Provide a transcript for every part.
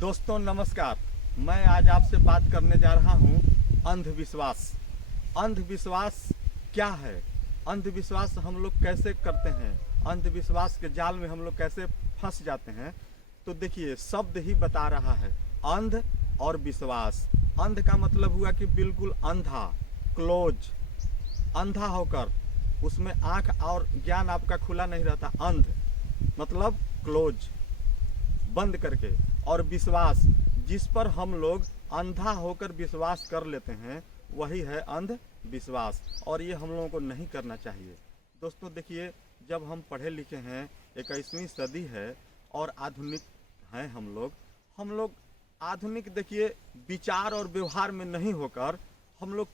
दोस्तों नमस्कार। मैं आज आपसे बात करने जा रहा हूँ अंधविश्वास। अंधविश्वास क्या है, अंधविश्वास हम लोग कैसे करते हैं, अंधविश्वास के जाल में हम लोग कैसे फंस जाते हैं। तो देखिए, शब्द ही बता रहा है अंध और विश्वास। अंध का मतलब हुआ कि बिल्कुल अंधा, क्लोज, अंधा होकर, उसमें आंख और ज्ञान आपका खुला नहीं रहता। अंध मतलब क्लोज, बंद करके। और विश्वास, जिस पर हम लोग अंधा होकर विश्वास कर लेते हैं, वही है अंधविश्वास। और ये हम लोगों को नहीं करना चाहिए। दोस्तों देखिए, जब हम पढ़े लिखे हैं, 21वीं सदी है और आधुनिक हैं हम लोग आधुनिक देखिए विचार और व्यवहार में नहीं होकर हम लोग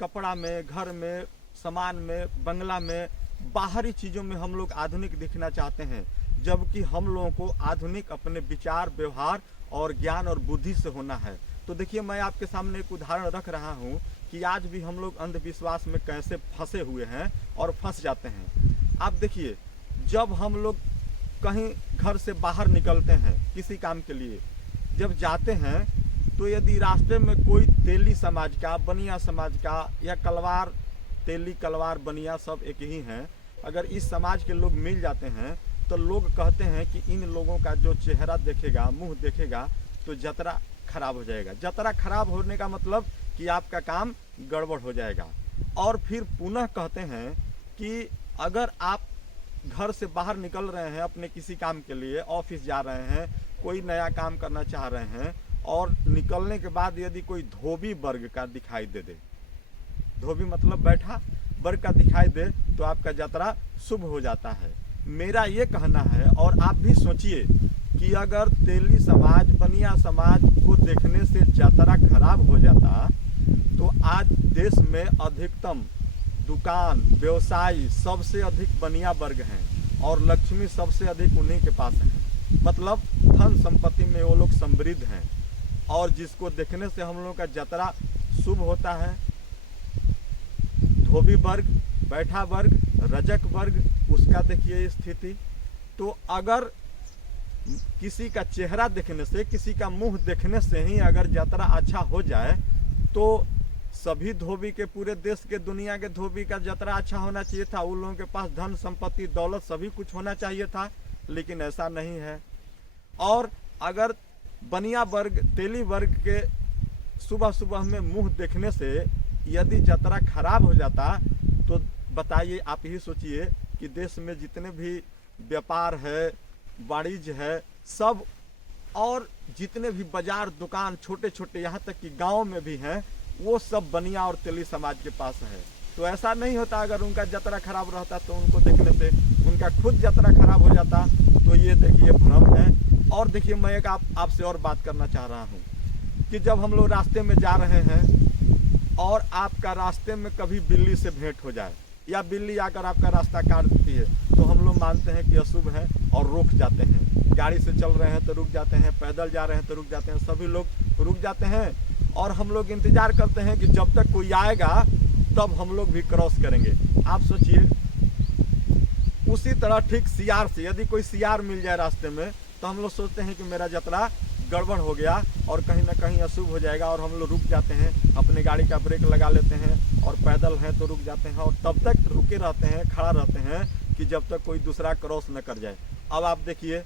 कपड़ा में, घर में, सामान में, बंगला में, बाहरी चीज़ों में हम लोग आधुनिक दिखना चाहते हैं, जबकि हम लोगों को आधुनिक अपने विचार, व्यवहार और ज्ञान और बुद्धि से होना है। तो देखिए, मैं आपके सामने एक उदाहरण रख रहा हूँ कि आज भी हम लोग अंधविश्वास में कैसे फंसे हुए हैं और फंस जाते हैं। आप देखिए, जब हम लोग कहीं घर से बाहर निकलते हैं किसी काम के लिए, जब जाते हैं तो यदि रास्ते में कोई तेली समाज का, बनिया समाज का या कलवार, तेली, कलवार, बनिया सब एक ही हैं, अगर इस समाज के लोग मिल जाते हैं तो लोग कहते हैं कि इन लोगों का जो चेहरा देखेगा, मुंह देखेगा तो जतरा खराब हो जाएगा। जतरा खराब होने का मतलब कि आपका काम गड़बड़ हो जाएगा। और फिर पुनः कहते हैं कि अगर आप घर से बाहर निकल रहे हैं अपने किसी काम के लिए, ऑफिस जा रहे हैं, कोई नया काम करना चाह रहे हैं, और निकलने के बाद यदि कोई धोबी वर्ग का दिखाई दे, धोबी मतलब बैठा वर्ग का दिखाई दे, तो आपका यात्रा शुभ हो जाता है। मेरा ये कहना है, और आप भी सोचिए कि अगर तेली समाज, बनिया समाज को देखने से यात्रा खराब हो जाता तो आज देश में अधिकतम दुकान, व्यवसायी सबसे अधिक बनिया वर्ग हैं और लक्ष्मी सबसे अधिक उन्हीं के पास है। मतलब धन संपत्ति में वो लोग समृद्ध हैं, और जिसको देखने से हम लोगों का यात्रा शुभ होता है, धोबी वर्ग, बैठा वर्ग, रजक वर्ग, उसका देखिए स्थिति। तो अगर किसी का चेहरा देखने से, किसी का मुंह देखने से ही अगर यात्रा अच्छा हो जाए, तो सभी धोबी के, पूरे देश के, दुनिया के धोबी का यात्रा अच्छा होना चाहिए था। उन लोगों के पास धन संपत्ति, दौलत सभी कुछ होना चाहिए था, लेकिन ऐसा नहीं है। और अगर बनिया वर्ग, तेली वर्ग के सुबह सुबह में मुंह देखने से यदि यात्रा खराब हो जाता, तो बताइए, आप ही सोचिए कि देश में जितने भी व्यापार है, वाणिज्य है, सब, और जितने भी बाजार, दुकान, छोटे छोटे, यहाँ तक कि गाँव में भी हैं, वो सब बनिया और तेली समाज के पास है। तो ऐसा नहीं होता। अगर उनका यात्रा खराब रहता तो उनको देखने से उनका खुद यात्रा खराब हो जाता। तो ये देखिए भ्रम है। और देखिए, मैं एक आपसे और बात करना चाह रहा हूँ कि जब हम लोग रास्ते में जा रहे हैं और आपका रास्ते में कभी बिल्ली से भेंट हो जाए, या बिल्ली आकर आपका रास्ता काट देती है, तो हम लोग मानते हैं कि अशुभ है और रुक जाते हैं। गाड़ी से चल रहे हैं तो रुक जाते हैं, पैदल जा रहे हैं तो रुक जाते हैं, सभी लोग रुक जाते हैं, और हम लोग इंतजार करते हैं कि जब तक कोई आएगा तब हम लोग भी क्रॉस करेंगे। आप सोचिए, उसी तरह ठीक सियार से, यदि कोई सियार मिल जाए रास्ते में, तो हम लोग सोचते हैं कि मेरा यात्रा गड़बड़ हो गया और कहीं ना कहीं अशुभ हो जाएगा, और हम लोग रुक जाते हैं, अपने गाड़ी का ब्रेक लगा लेते हैं, और पैदल हैं तो रुक जाते हैं, और तब तक रुके रहते हैं, खड़ा रहते हैं कि जब तक कोई दूसरा क्रॉस न कर जाए। अब आप देखिए,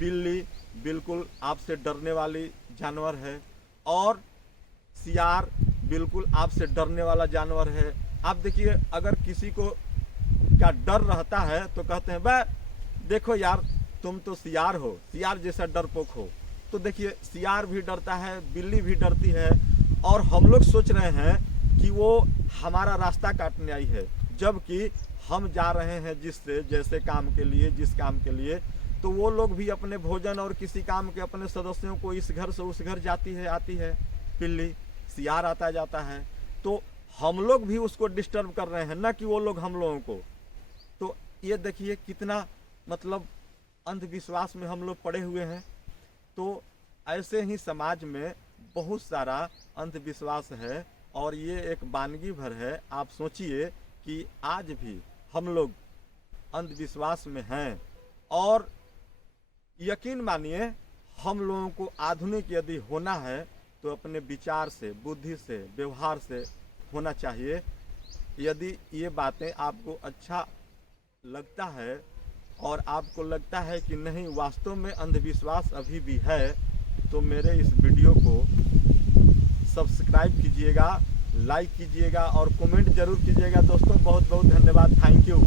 बिल्ली बिल्कुल आपसे डरने वाली जानवर है, और सियार बिल्कुल आपसे डरने वाला जानवर है। आप देखिए, अगर किसी को का डर रहता है तो कहते हैं, बे देखो यार, तुम तो सियार हो, सियार जैसा डरपोक हो। तो देखिए, सियार भी डरता है, बिल्ली भी डरती है, और हम लोग सोच रहे हैं कि वो हमारा रास्ता काटने आई है, जबकि हम जा रहे हैं जिससे, जैसे काम के लिए, जिस काम के लिए, तो वो लोग भी अपने भोजन और किसी काम के अपने सदस्यों को इस घर से उस घर जाती है, आती है बिल्ली, सियार आता जाता है। तो हम लोग भी उसको डिस्टर्ब कर रहे हैं, न कि वो लोग हम लोगों को। तो ये देखिए कितना मतलब अंधविश्वास में हम लोग पड़े हुए हैं। तो ऐसे ही समाज में बहुत सारा अंधविश्वास है, और ये एक वानगी भर है। आप सोचिए कि आज भी हम लोग अंधविश्वास में हैं, और यकीन मानिए हम लोगों को आधुनिक यदि होना है तो अपने विचार से, बुद्धि से, व्यवहार से होना चाहिए। यदि ये बातें आपको अच्छा लगता है और आपको लगता है कि नहीं वास्तव में अंधविश्वास अभी भी है, तो मेरे इस वीडियो को सब्सक्राइब कीजिएगा, लाइक कीजिएगा और कमेंट जरूर कीजिएगा। दोस्तों बहुत बहुत धन्यवाद, थैंक यू।